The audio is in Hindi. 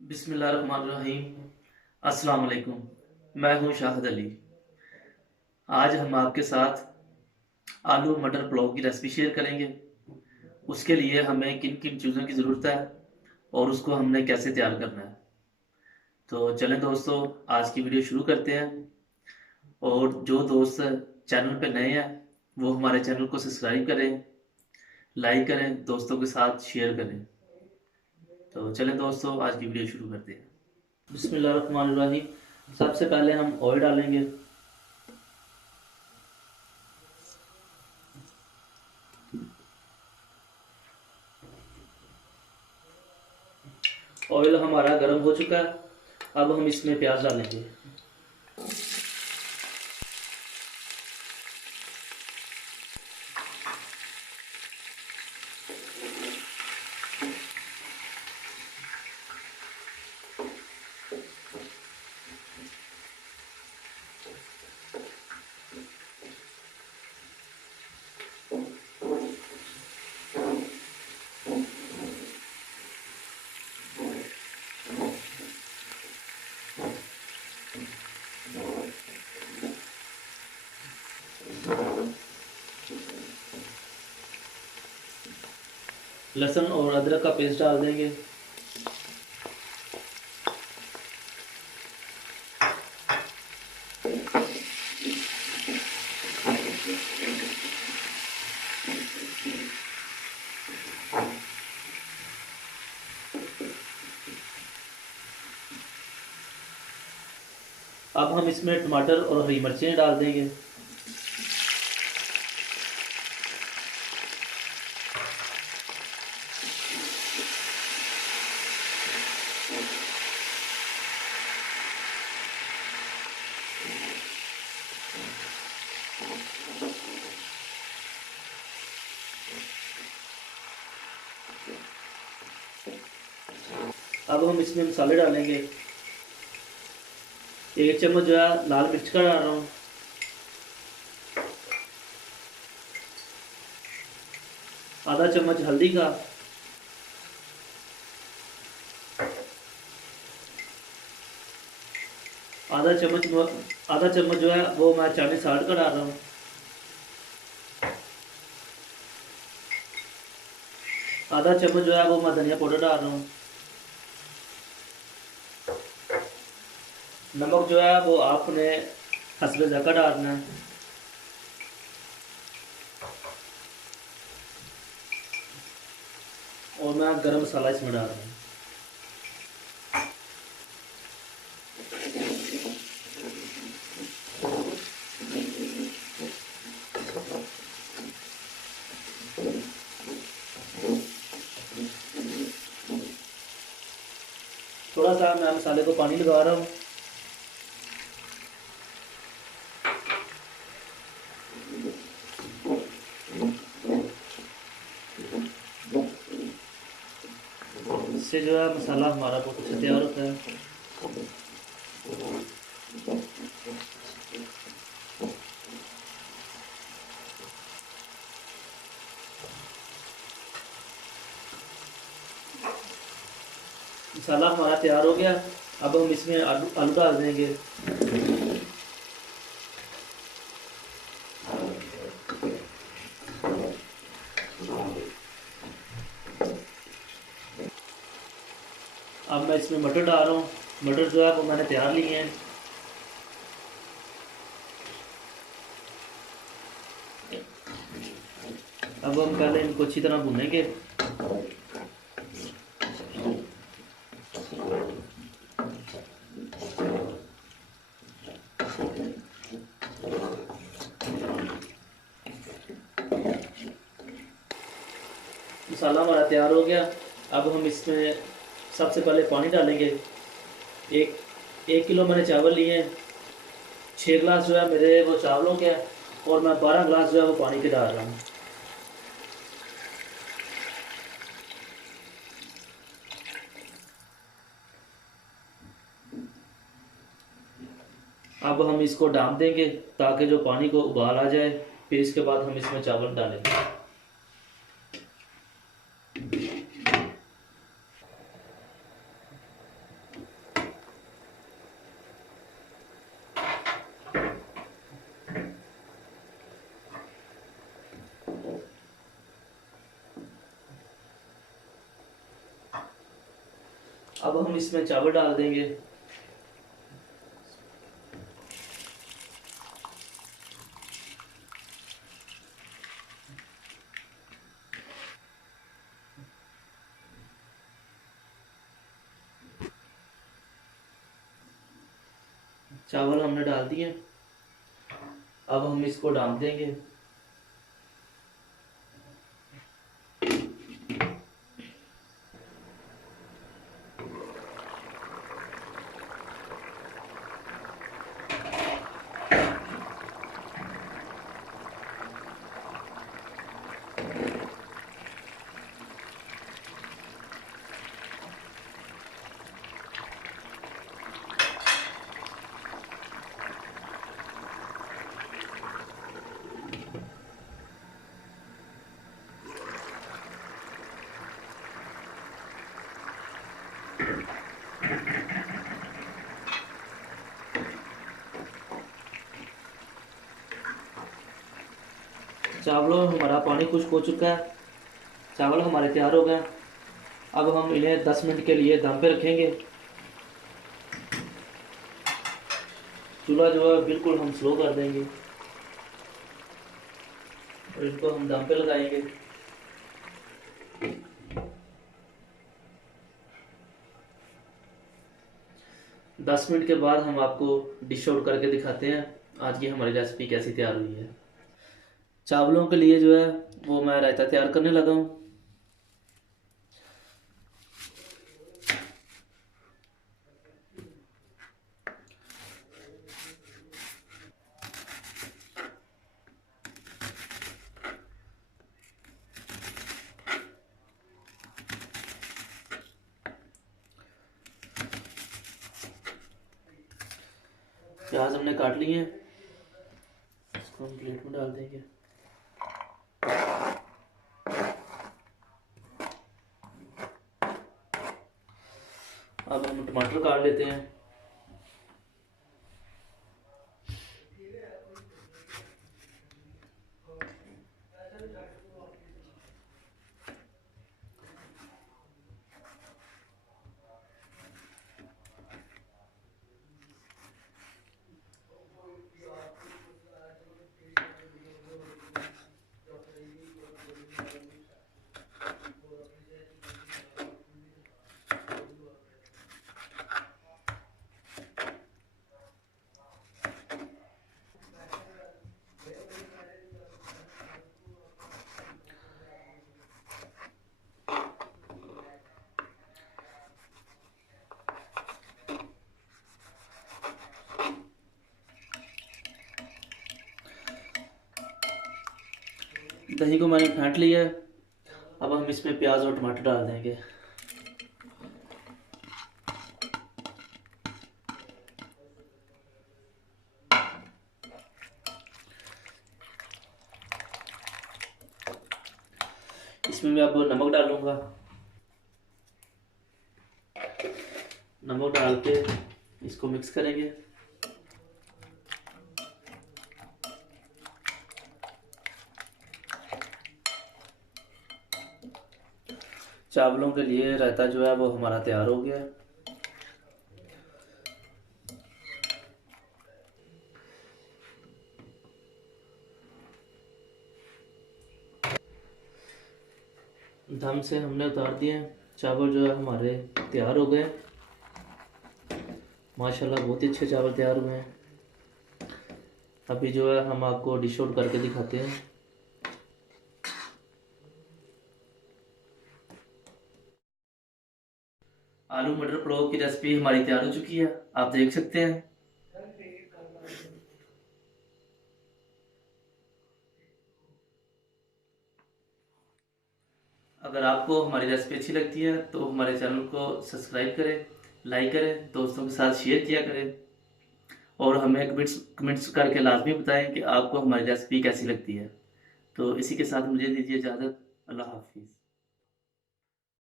बिस्मिल्लाहिर्रहमानिर्रहीम। अस्सलाम वालेकुम। मैं हूं शाहिद अली। आज हम आपके साथ आलू मटर पुलाव की रेसिपी शेयर करेंगे। उसके लिए हमें किन किन चीज़ों की ज़रूरत है और उसको हमने कैसे तैयार करना है। तो चलें दोस्तों, आज की वीडियो शुरू करते हैं। और जो दोस्त चैनल पे नए हैं वो हमारे चैनल को सब्सक्राइब करें, लाइक करें, दोस्तों के साथ शेयर करें। तो चलें दोस्तों, आज की वीडियो शुरू करते हैं। बिस्मिल्लाहिर्रहमानिर्रहीम। सबसे पहले हम ऑयल डालेंगे। ऑयल हमारा गर्म हो चुका है। अब हम इसमें प्याज डालेंगे। लहसुन और अदरक का पेस्ट डाल देंगे। अब हम इसमें टमाटर और हरी मिर्चें डाल देंगे। अब हम इसमें मसाले डालेंगे। 1 चम्मच जो है लाल मिर्च का डाल रहा हूँ। आधा चम्मच हल्दी का। आधा चम्मच जो है वो मैं चाइनीज सॉल्ट का डाल रहा हूँ। आधा चम्मच जो है वो मैं धनिया पाउडर डाल रहा हूँ। नमक जो है वो आपने हस्बे ज़ायक़ा डालना है। और मैं गरम मसाला इसमें डाल रहा हूँ। थोड़ा सा मैं मसाले को पानी लगा रहा हूँ। इससे जो है मसाला हमारा बहुत अच्छा तैयार होता है। मसाला हमारा तैयार हो गया। अब हम इसमें आलू डाल देंगे। अब मैं इसमें मटर डाल रहा हूँ। मटर जो है वो मैंने तैयार लिए हैं। अब हम पहले इनको अच्छी तरह भूनेंगे। मसाला हमारा तैयार हो गया। अब हम इसमें सबसे पहले पानी डालेंगे। एक किलो मैंने चावल लिए हैं। 6 गिलास जो है मेरे वो चावलों के हैं और मैं 12 गिलास जो है वो पानी के डाल रहा हूँ। अब हम इसको डाल देंगे ताकि जो पानी को उबाल आ जाए। फिर इसके बाद हम इसमें चावल डालेंगे। अब हम इसमें चावल डाल देंगे। चावल हमने डाल दिए, अब हम इसको डाल देंगे। चावलों में हमारा पानी खुश्क हो चुका है, चावल हमारे तैयार हो गए। अब हम इन्हें 10 मिनट के लिए दम पे रखेंगे। चूल्हा जो है बिल्कुल हम स्लो कर देंगे और इनको हम दम पे लगाएंगे। दस मिनट के बाद हम आपको डिश आउट करके दिखाते हैं आज की हमारी रेसिपी कैसी तैयार हुई है। चावलों के लिए जो है वो मैं रायता तैयार करने लगा हूँ। प्याज हमने काट लिए हैं, इसको हम प्लेट में डाल देंगे। अब हम टमाटर काट लेते हैं। दही को मैंने फेंट लिया है, अब हम इसमें प्याज और टमाटर डाल देंगे। इसमें मैं अब नमक डालूंगा। नमक डाल के इसको मिक्स करेंगे। चावलों के लिए रायता जो है वो हमारा तैयार हो गया है। दम से हमने उतार दिए, चावल जो है हमारे तैयार हो गए। माशाल्लाह बहुत ही अच्छे चावल तैयार हुए हैं। अभी जो है हम आपको डिश आउट करके दिखाते हैं। आलू मटर पुलाव की रेसिपी हमारी तैयार हो चुकी है, आप देख सकते हैं। अगर आपको हमारी रेसिपी अच्छी लगती है तो हमारे चैनल को सब्सक्राइब करें, लाइक करें, दोस्तों के साथ शेयर किया करें और हमें कमेंट्स करके लाजमी बताएं कि आपको हमारी रेसिपी कैसी लगती है। तो इसी के साथ मुझे दीजिए इजाज़त। अल्लाह हाफिज़।